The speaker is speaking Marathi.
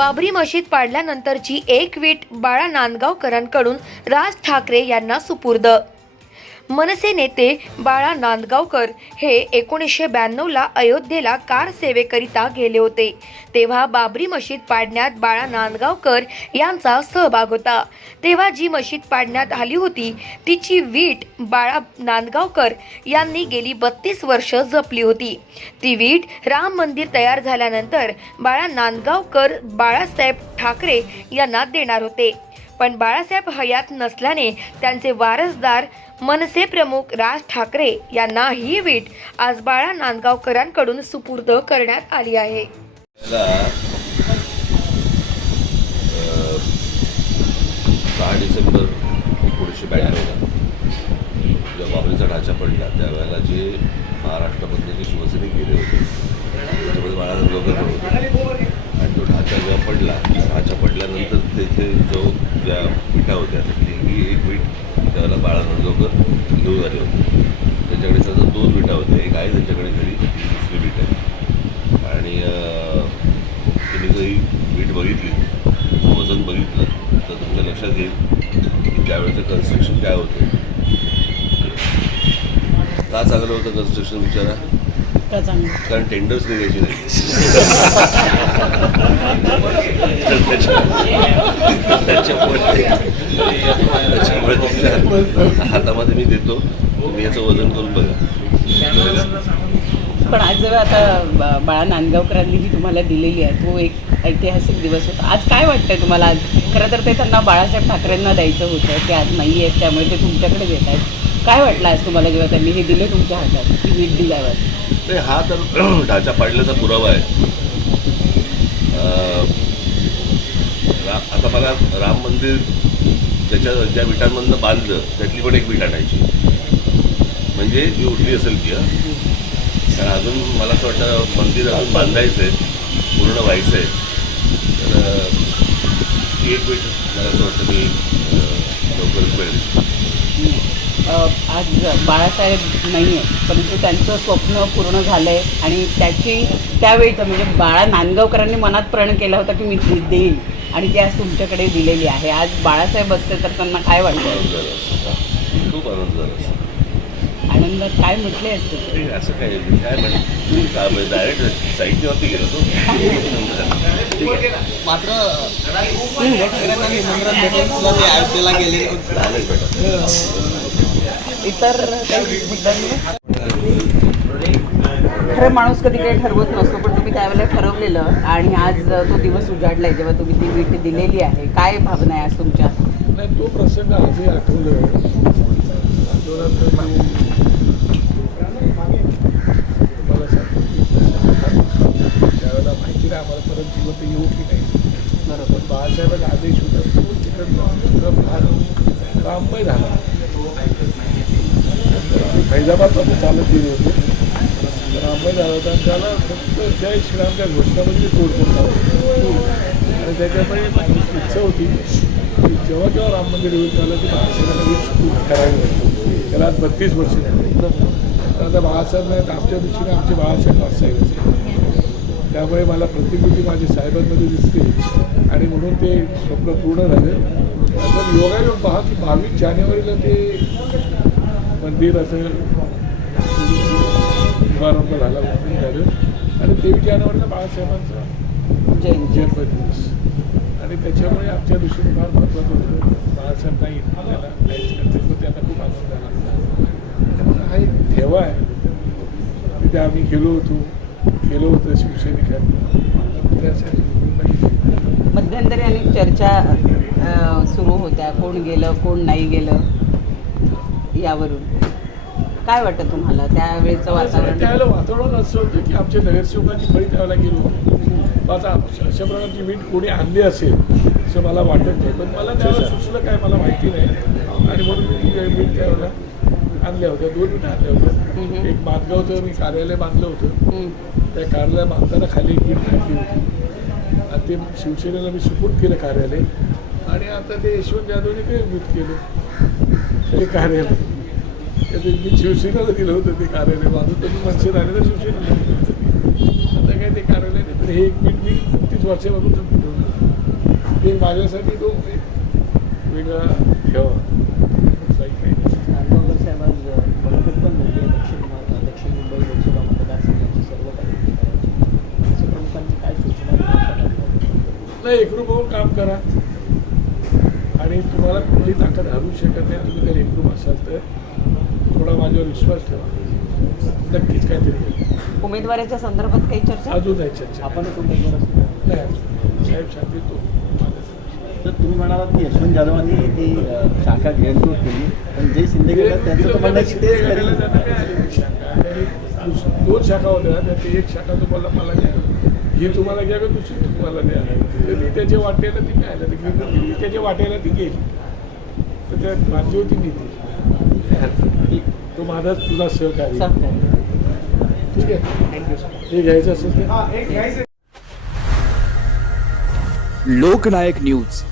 बाबरी मशीद पाडल्यानंतरची एक वीट बाळा नांदगावकरांकडून राज ठाकरे यांना सुपूर्द मनसे नेते बाळा नांदगावकर हे एकोणीसशे ब्याण्णवला अयोध्येला कार सेवेकरिता गेले होते. तेव्हा बाबरी मशीद पाडण्यात बाळा नांदगावकर यांचा सहभाग होता. तेव्हा जी मशीद पाडण्यात आली होती तिची वीट बाळा नांदगावकर यांनी गेली बत्तीस वर्ष जपली होती. ती वीट राम मंदिर तयार झाल्यानंतर बाळा नांदगावकर बाळासाहेब ठाकरे यांना देणार होते. पण बाळासाहेब हयात नसल्याने त्यांचे वारसदार मनसे प्रमुख राज ठाकरे यांना ही वीट आज बाळा नांदगावकरांकडून सुपूर्द करण्यात आली आहे. सहा डिसेंबर एकोणीसशे ब्याण्णवला जेव्हा बाबरीचा ढाचा पडला त्यावेळेला जे महाराष्ट्रामधले जे शिवसैनिक गेले होते त्याच्यामध्ये बाळा नांदगावकर होते. आणि जेव्हा पडला त्या पडल्यानंतर तेथे जो ज्या विटा होत्या ती ही एक वीट त्यावेळेला बाळा नांदगावकर घेऊन आले होते. त्याच्याकडे सध्या दोन विटा होत्या एक आहे त्यांच्याकडे घरी दुसरी वीट आहे. आणि तुम्ही जर ही वीट बघितली वजन बघितलं तर तुमच्या लक्षात येईल की त्यावेळेचं कन्स्ट्रक्शन काय होतं. का चांगलं होतं कन्स्ट्रक्शन विचारा? का चांगलं. कारण टेंडर्स निघायची नाही हातामध्ये मी देतो. तुम्ही याचं वजन करून बघा. पण आज जेव्हा आता बाळा नांदगावकरांनी जी तुम्हाला दिलेली आहे तो एक ऐतिहासिक दिवस होता. आज काय वाटतंय तुम्हाला? आज खरं तर ते त्यांना बाळासाहेब ठाकरेंना द्यायचं होतं ते आज नाही आहेत त्यामुळे ते तुमच्याकडे देत आहेत. काय वाटलं आज तुम्हाला जेव्हा त्यांनी हे दिलं तुमच्या हातात ती वीट दिल्यावर? नाही हा तर ढाचा पाडल्याचा पुरावा आहे. आता मला राम मंदिर ज्याच्या ज्या विटांमधनं बांधलं त्यातली पण एक विट आणायची. म्हणजे ती उठली असेल ती कारण अजून मला असं वाटतं मंदिर अजून बांधायचं आहे पूर्ण व्हायचं आहे तर ती एक वीट मला असं वाटतं मी लवकर लवकरच मिळेल. आज बाळासाहेब नाही आहे परंतु त्यांचं स्वप्न पूर्ण झालं आहे आणि त्याची त्यावेळीचं म्हणजे बाळा नांदगावकरांनी मनात प्रण केला होता की मी ती देईन आणि ती आज तुमच्याकडे दिलेली आहे. आज बाळासाहेब असते तर त्यांना काय वाटतं? आनंद. खूप आनंद झाला. आनंदात काय म्हटले असते? ते असं काय काय डायरेक्ट साईडवरती गेलो तो. ठीक आहे मात्र निमंत्रण भेटून ते गेले. इतर काही खरं माणूस कधी काही ठरवत नसतो पण तुम्ही त्यावेळेला ठरवलेलं आणि आज तो दिवस उजाडलाय जेव्हा तुम्ही ती वीट दिलेली आहे. काय भावना आहे आज तुमच्या? नाही तो प्रसंग आजही आठवलं नाही आम्हाला परत जिवंत येऊ की नाही बरोबर. पण बाळासाहेबांचा आदेश होता तो तिकडनं राममय झाला. फैजाबादला फैजाबादपासून चालत गेले होते. तर झाला होता त्याला फक्त जय श्रीरामच्या घोषणामध्ये तोडफोड झाली आणि त्याच्यामुळे माझी इच्छा होती की जेव्हा जेव्हा राम मंदिर होईल त्याला ती बाळासाहेबांना वीज करावी लागते. त्याला आज बत्तीस वर्ष झाली. तर आता बाळासाहेब नाही तर आमच्या दृष्टीने आमचे बाळासाहेब वाटसाहेबच आहे. त्यामुळे मला प्रतिकृती माझ्या साहेबांमध्ये दिसते. आणि म्हणून ते स्वप्न पूर्ण झालं. नंतर योगायोग पहा की बावीस जानेवारीला ते मंदिर असं शुभारंभ झाला मंदिर झालं. आणि तेवीस जानेवारीला बाळासाहेबांचा जयंती. जन्मदिवस. आणि त्याच्यामुळे आमच्या दृष्टीने फार महत्त्वाचं होतं. बाळासाहेब नाही त्याला काहीच करते पण त्यांना खूप आनंद झाला. हा एक ठेवा आहे. तिथे आम्ही गेलो होतो. गेलो होतो शिवसैनिकांनी. त्यासाठी मध्यंतरी अनेक चर्चा सुरू होत्या. कोण गेलं कोण नाही गेलं. यावरून. काय वाटतं तुम्हाला त्यावेळेचं वातावरण? त्यावेळेला वातावरण असं होतं की आमच्या नगरसेवकांची फळी त्यावेळेला गेलो होतो. आता अशा प्रकारची वीट कोणी आणली असेल असं मला वाटत नाही. पण मला त्यावेळेला सुचलं काय मला माहिती नाही. आणि म्हणून मी ती वीट त्यावेळेला आणल्या होत्या दोन विटा आणल्या. होत्या. एक बांधगावचं मी कार्यालय बांधलं होतं. हं. त्या कार्यालय बांधताना खाली एक वीट घातली होती. आणि ते शिवसेनेला मी सुपूर्द केलं कार्यालय. आणि आता ते यशवंत जाधवने ते वीट केलं. ते कार्यालय. तर ते मी शिवसेनेला दिलं होतं ते कार्यालय बांधून तर मी मनसे राहिले तर शिवसेनेला दिलं होतं आता काय ते कार्यालय नाही पण हे एक वीट मी तीस वर्षापासून ठेवलं हे माझ्यासाठी तो एक वेगळा ठेवा काही काही नाही. एकरूप होऊन काम करा. आणि तुम्हाला कुठली ताकद हरू शकत नाही तुम्ही जर एकरूप असाल तर. थोडा माझ्यावर विश्वास ठेवा. नक्कीच काहीतरी. उमेदवाराच्या संदर्भात काही चर्चा? अजून नाही चर्चा नाही. अजून. साहेब सांगतील तो. तर तुम्ही म्हणालात की यशवंत जाधवांनी ती शाखा घेरतोड केली. पण जे शिंदे त्यांचं म्हणणं आहे की तेच करेल. ती दुस- दोन शाखा होत्या. त्यातली एक शाखा तुम्हाला मला द्या. ही तुम्हाला घ्या का दुसरी तुम्हाला द्या? तर ती त्याच्या वाटेला ती काय ती गेली त्याच्या वाटेला ती गेली. तर त्यात माझी होती मी ती माझाच तुझा सहकारी. सहकारी. ठीक आहे. हे घ्यायचं असेल लोकनायक न्यूज.